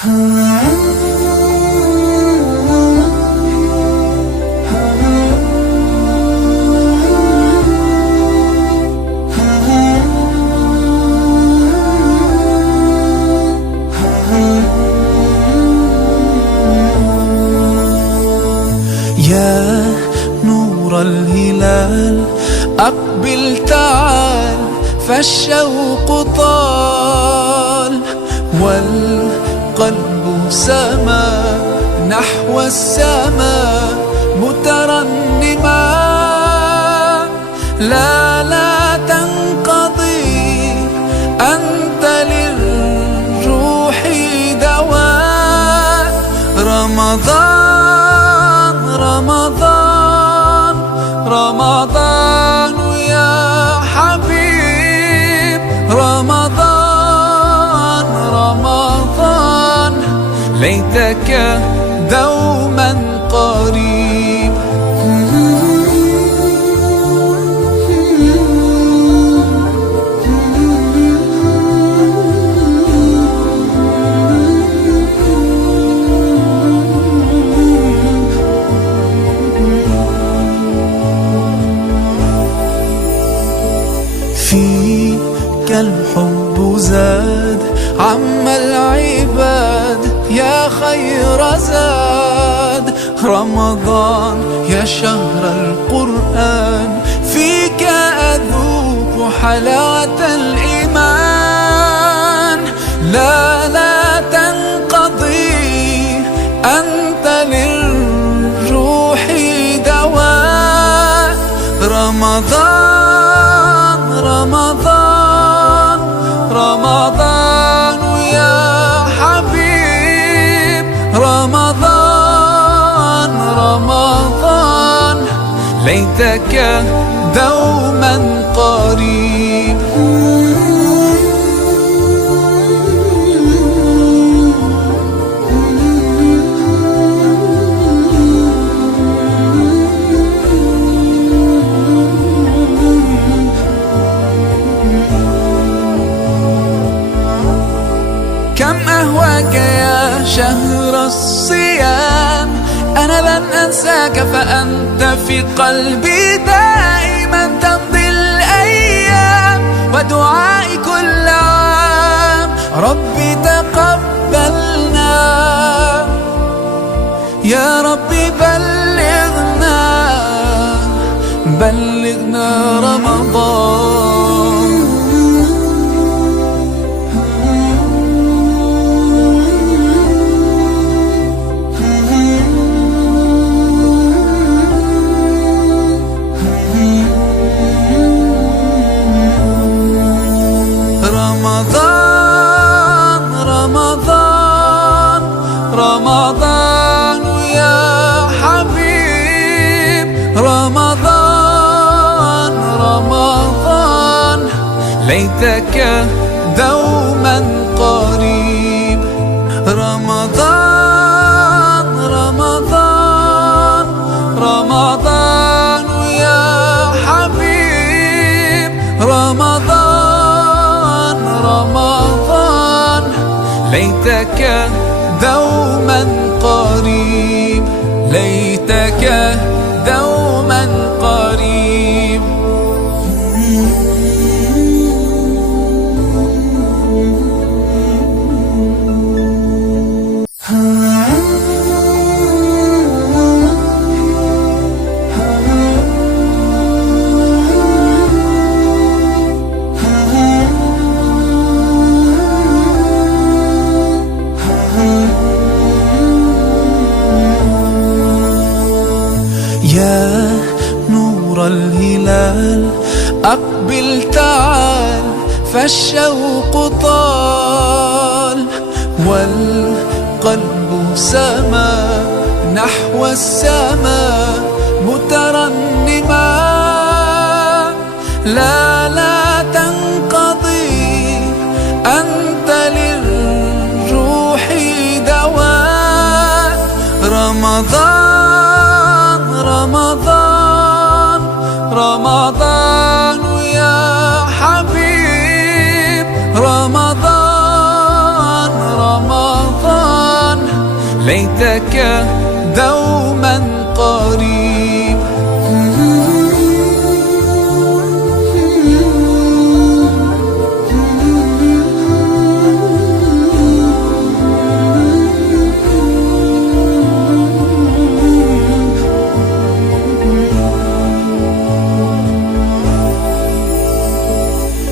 يا نور الهلال أقبل تعال، فالشوق طال والقلب سما نحو السماء مترنما. لا تنقضي، أنت للروح دواء. رمضان رمضان رمضان يا حبيب، رمضان رمضان ليتك دوما قريب. فيك الحب زاد عم العباد، يا خير زاد. رمضان يا شهر القرآن، فيك أذوق حلاوة الإيمان. لا تنقضي، أنت للروح دواء. رمضان رمضان رمضان يا حبيب، رمضان رمضان ليتك دوما قريب. كم أهواك يا شهر الصيام، أنا لن أنساك فأنت في قلبي دائما. تمضي الأيام ودعائي كل عام، ربي تقبلنا يا ربي. بلغنا رمضان. رمضان رمضان رمضان يا حبيب، رمضان رمضان ليتك دوما قريب. رمضان رمضان رمضان يا حبيب، رمضان رمضان ليتك دوما قريب، ليتك دوما قريب. يا نور الهلال أقبل تعال، فالشوق طال والقلب سما نحو السماء مترنما. لا تنقضي، أنت للروح دواء. رمضان رمضان رمضان يا حبيب، رمضان رمضان ليتك دوما قريب.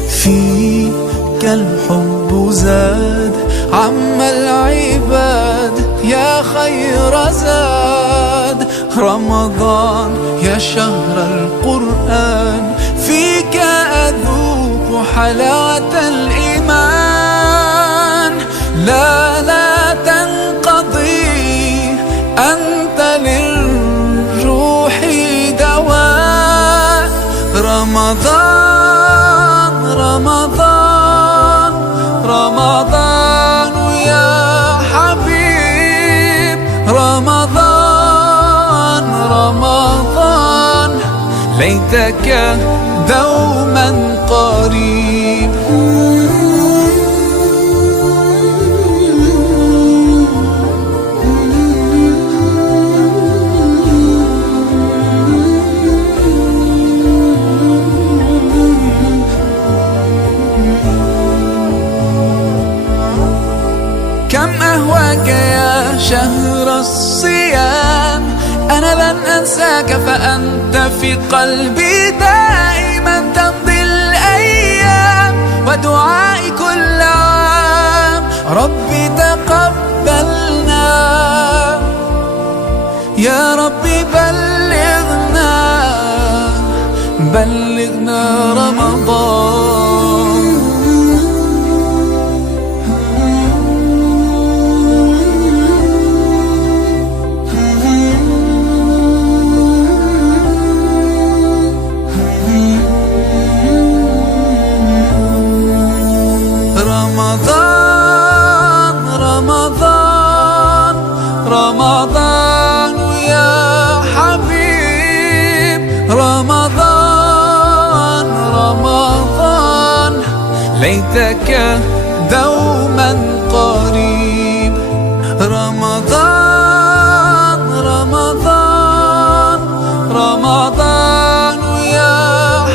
فيك الحب زاد عم العباد يا خير زاد رمضان يا شهر القرآن، فيك أذوق حلاوة الإيمان. لا تنقضي أنت للروح دواء. رمضان رمضان رمضان يا حبيب، رمضان رمضان ليتك دوما قريب. كم أهواك يا شهر الصيام، أنا لن أنساك فأنت في قلبي دائما. تمضي الأيام ودعائي كل عام، ربي تقبلنا يا ربي بلغنا رمضان. رمضان رمضان رمضان يا حبيب، رمضان رمضان ليتك دوما قريب. رمضان رمضان رمضان يا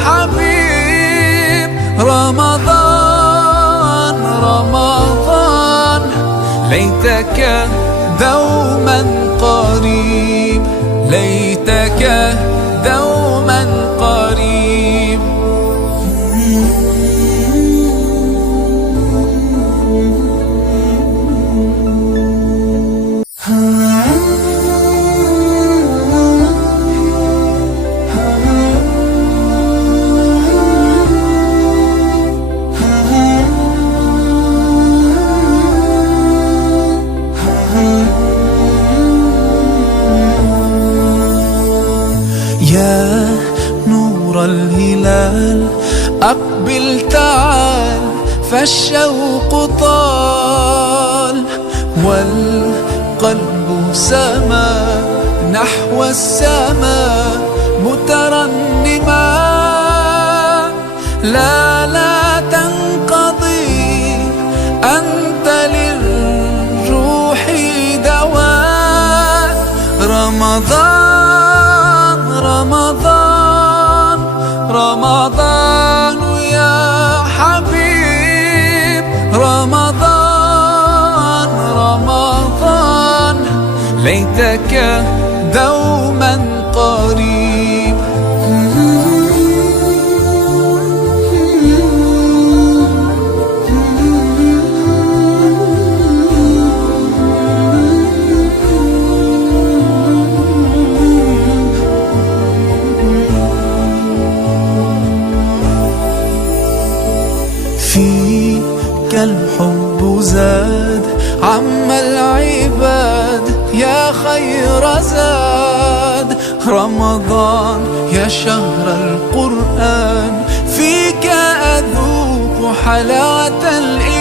حبيب، رمضان رمضان ليتك دوما قريب، ليتك دوما قريب. يا نور الهلال أقبل تعال، فالشوق طال والقلب سما نحو السماء مترنما. لا تنقضي أنت للروح دواء. رمضان رمضان رمضان يا حبيب، رمضان رمضان ليتك دوما قريب. فيك الحب زاد عم العباد يا خير زاد رمضان يا شهر القرآن، فيك أذوق حلاوة الإيمان.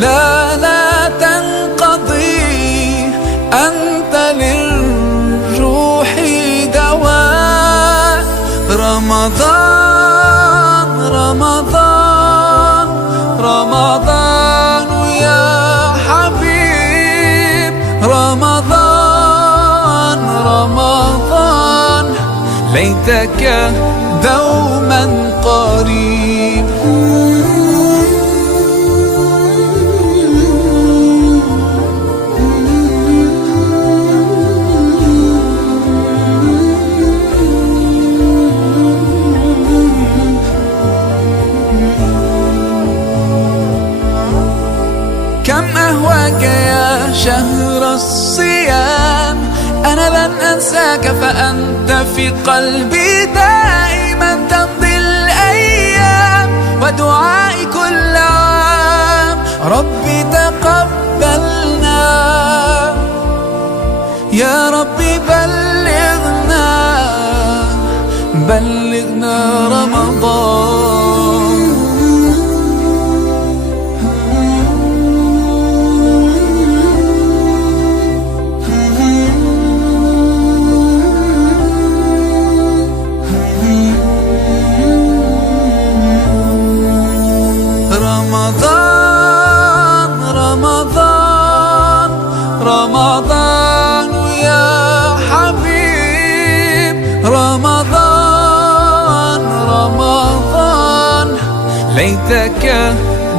لا تنقضي أنت للروح دواء. رمضان رمضان رمضان يا حبيب، ليتك دوما قريب. كم أهواك يا شهر الصيام، أنا لن أنساك فأنت في قلبي دائما. تمضي الأيام ودعائي كل عام، ربي تقبلنا يا ربي، بلغنا رمضان. رمضان رمضان رمضان يا حبيب، رمضان رمضان ليتك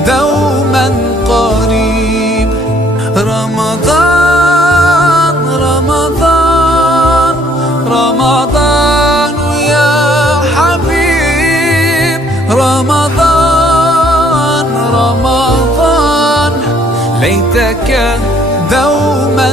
دوما قريب. رمضان رمضان رمضان يا حبيب، رمضان رمضان ليتك دوما